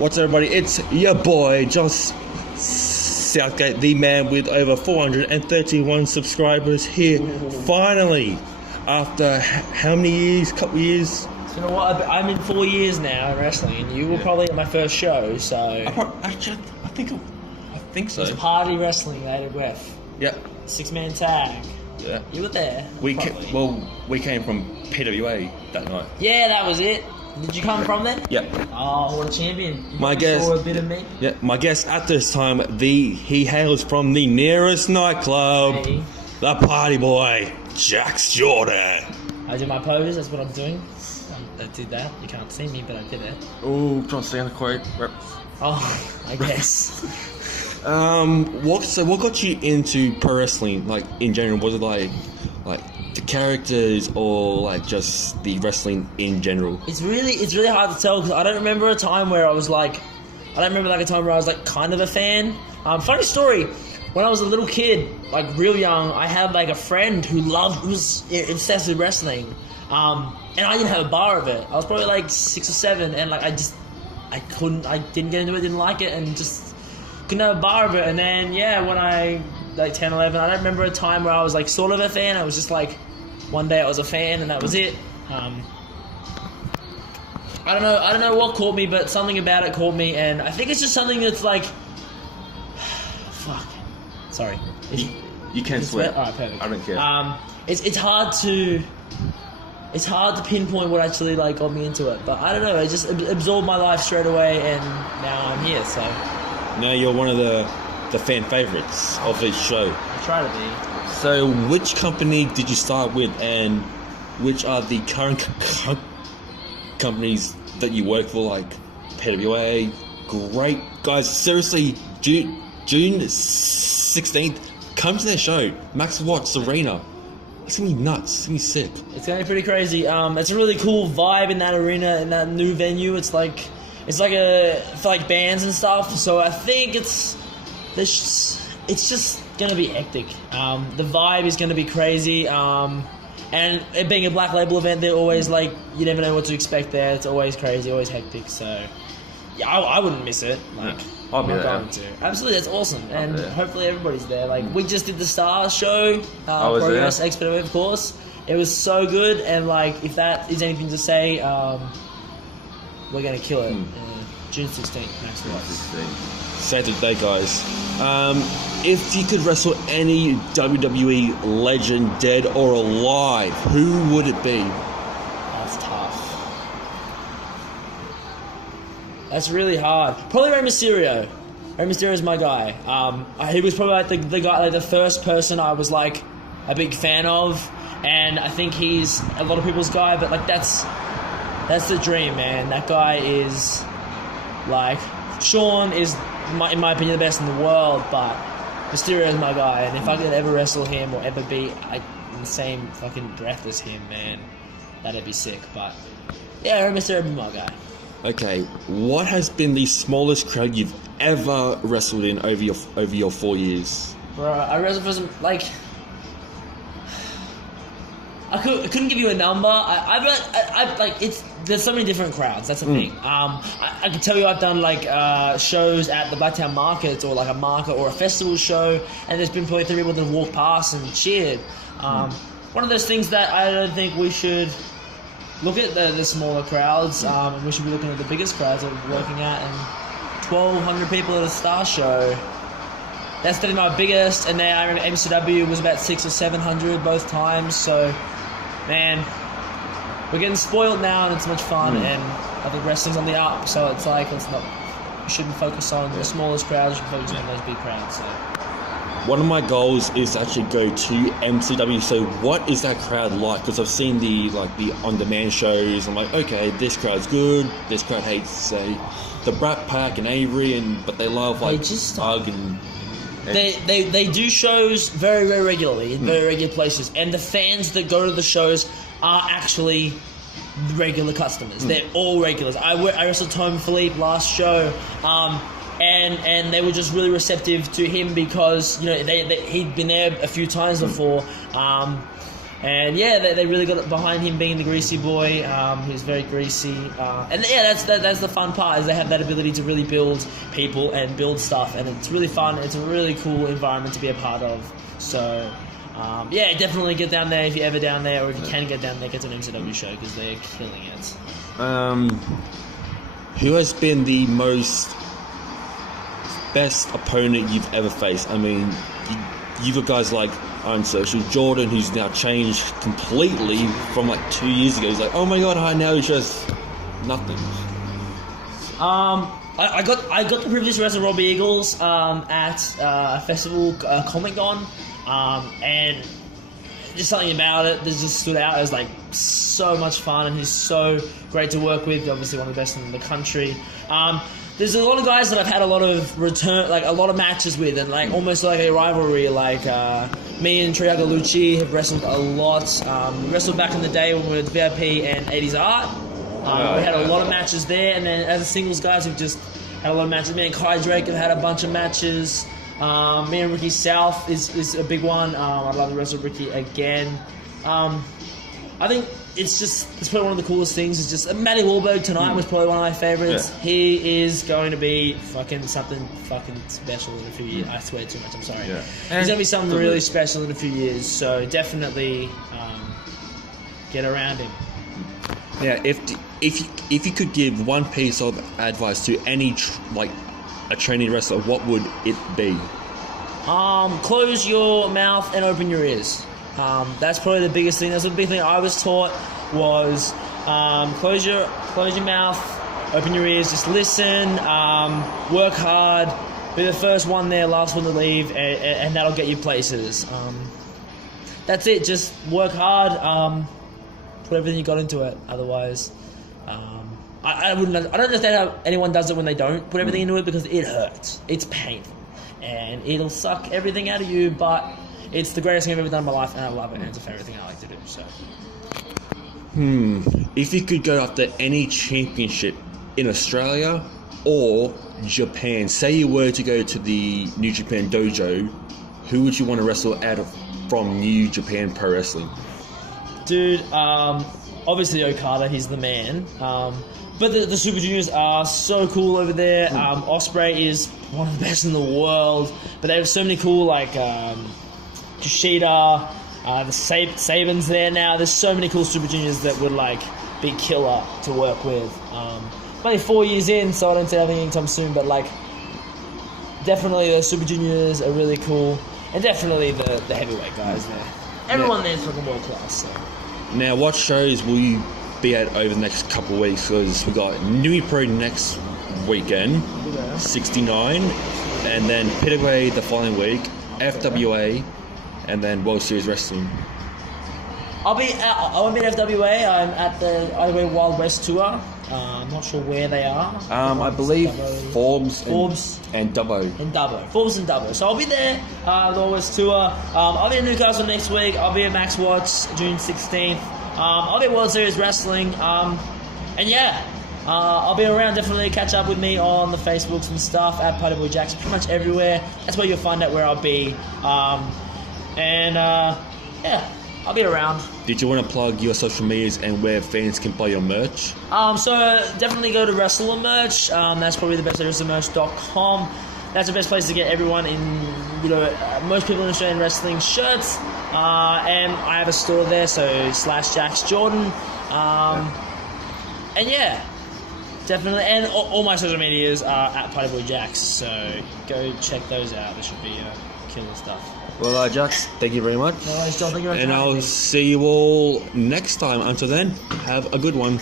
What's up, everybody? It's your boy, Josh Southgate, the man with over 431 subscribers here. Finally, after how many years? Couple years? It's been a while. I'm in 4 years now in wrestling, and you were probably at my first show, so... Actually, I think so. It's Party Wrestling, Native Ref. Yeah. 6-man tag. Yeah. You were there. We came from PWA that night. Yeah, that was it. Did you come from there? Yeah. Oh, what a champion. My You guess. saw a bit of me. Yeah. My guest at this time, he hails from the nearest nightclub, Hey. the Party Boy, Jax Jordan. I did my pose, that's what I'm doing. I did that. You can't see me, but I did it. Oh, trying to stay on the quote. Oh, I guess. What got you into pro wrestling? Like in general, was it like the characters or like just the wrestling in general? It's really hard to tell because I don't remember a time where I was like, kind of a fan. Funny story, when I was a little kid, like real young, I had like a friend who was obsessed with wrestling, and I didn't have a bar of it. I was probably like 6 or 7, and like I didn't get into it, didn't like it, and just couldn't have a bar of it. And then when I like 10, 11, I don't remember a time where I was like sort of a fan. I was just like one day I was a fan and that was it. I don't know what caught me, but something about it caught me, and I think it's just something that's like fuck. Sorry. You can swear. Alright, perfect. I don't care. It's hard to pinpoint what actually like got me into it, but I don't know. It just absorbed my life straight away, and now I'm here. So now you're one of the fan favorites of this show. I try to be. So, which company did you start with, and which are the current companies that you work for, like PWA? Great guys, seriously, June 16th, come to their show, Max Watts Arena. It's gonna be nuts. It's gonna be sick. It's gonna be pretty crazy. It's a really cool vibe in that arena, in that new venue. It's like for like bands and stuff. So I think it's just gonna be hectic. The vibe is gonna be crazy. And it being a black label event, they're always like, you never know what to expect there. It's always crazy, always hectic. So yeah, I wouldn't miss it. Like I'll be I'm there. going to. Absolutely, that's awesome. And there. hopefully everybody's there. Like we just did the Stars show, was there. Progress Expert, of course. It was so good, and like if that is anything to say, we're gonna kill it. June 16th, Max Watts. Save the day, guys. If you could wrestle any WWE legend, dead or alive, who would it be? That's tough. That's really hard. Probably Rey Mysterio. Rey Mysterio is my guy. He was probably like the guy, like the first person I was like a big fan of, and I think he's a lot of people's guy. But like that's the dream, man. That guy is like Shawn is, in my opinion, the best in the world, but Mysterio is my guy, and if I could ever wrestle him or ever be in the same fucking breath as him, man, that'd be sick. But yeah, Rey Mysterio would be my guy. Okay, what has been the smallest crowd you've ever wrestled in over your 4 years? Bro, I wrestled for some, like, I couldn't give you a number. There's so many different crowds. That's the thing. I can tell you I've done like shows at the Blacktown Markets or like a market or a festival show, and there's been probably 3 people that have walked past and cheered. One of those things that I don't think we should look at the smaller crowds, and we should be looking at the biggest crowds that we're working at. And 1,200 people at a Star show. That's definitely my biggest, and then I remember MCW was about 600 or 700 both times. So, man, we're getting spoiled now, and it's much fun. And I think wrestling's on the up, so it's like we shouldn't focus on the smallest crowds. We should focus on those big crowds. So. One of my goals is to actually go to MCW. So, what is that crowd like? Because I've seen the on-demand shows. I'm like, okay, this crowd's good. This crowd hates, say, the Brat Pack and Avery, but they love like Ugg and. They do shows very, very regularly in very regular places, and the fans that go to the shows are actually regular customers. They're all regulars. I wrestled Tom Philippe last show, and they were just really receptive to him because he'd been there a few times before, And yeah, they really got behind him being the greasy boy. He's very greasy, and yeah, that's the fun part is they have that ability to really build people and build stuff, and it's really fun. It's a really cool environment to be a part of. So yeah, definitely get down there if you're ever down there, or if you can get down there, get to an MCW show because they're killing it. Who has been the best opponent you've ever faced? I mean, you've got guys like Iron Social Jordan, who's now changed completely from like 2 years ago. He's like, oh my god, hi, now he's just nothing. I got the privilege to wrestle Robbie Eagles at a festival, Comic Con, and just something about it that just stood out as like so much fun, and he's so great to work with. Obviously, one of the best in the country. There's a lot of guys that I've had a lot of a lot of matches with, and like almost like a rivalry. Like me and Triago Lucci have wrestled a lot. We wrestled back in the day when we were at VIP and 80s Art. We had a lot of matches there, and then as a singles guys, we've just had a lot of matches. Me and Kai Drake have had a bunch of matches. Me and Ricky South is a big one. I'd love to wrestle Ricky again. I think it's probably one of the coolest things. Is just Matty Wahlberg tonight was probably one of my favorites. Yeah. He is going to be something special in a few years. I swear too much. I'm sorry. Yeah. He's going to be something really special in a few years. So definitely get around him. Yeah, if you could give one piece of advice to any a training wrestler, what would it be? Close your mouth and open your ears. That's probably the biggest thing. That's the big thing I was taught was close your mouth, open your ears, just listen, work hard, be the first one there, last one to leave, and that'll get you places. That's it. Just work hard. Put everything you got into it. Otherwise, I don't understand how anyone does it when they don't put everything into it, because it hurts. It's painful, and it'll suck everything out of you. But it's the greatest thing I've ever done in my life, and I love it. And it's a favorite thing I like to do. So, if you could go after any championship in Australia or Japan, say you were to go to the New Japan Dojo, who would you want to wrestle from New Japan Pro Wrestling? Dude, obviously Okada, he's the man. But the Super Juniors are so cool over there. Ospreay is one of the best in the world. But they have so many cool, like Kushida, the Sabin's there now. There's so many cool Super Juniors that would like be killer to work with. I'm only 4 years in, so I don't see anything anytime soon. But like, definitely the Super Juniors are really cool, and definitely the heavyweight guys there. Everyone there is fucking world class. So. Now, what shows will you be at over the next couple of weeks? Because we got Nui Pro next weekend, 69, and then Pitaway the following week, FWA, and then World Series Wrestling. I won't be at FWA. I'm at the IWA Wild West tour. I'm not sure where they are. I believe Forbes and Dubbo. Forbes and Dubbo. So I'll be there. The Wild West tour. I'll be in Newcastle next week. I'll be at Max Watts June 16th. I'll be at World Series Wrestling. And yeah, I'll be around. Definitely catch up with me on the Facebooks and stuff at Party Boy Jacks. Pretty much everywhere. That's where you'll find out where I'll be. Yeah. I'll be around. Did you want to plug your social medias and where fans can buy your merch? So definitely go to Wrestler Merch. That's probably the best at WrestlerMerch.com. That's the best place to get everyone in, most people in Australian wrestling shirts. And I have a store there, so /JacksJordan. And yeah, definitely. And all my social medias are at Party Boy Jacks, so go check those out. There should be killer stuff. Well, Jax, thank you very much. No worries, John. Thank you very much. And I'll see you all next time. Until then, have a good one.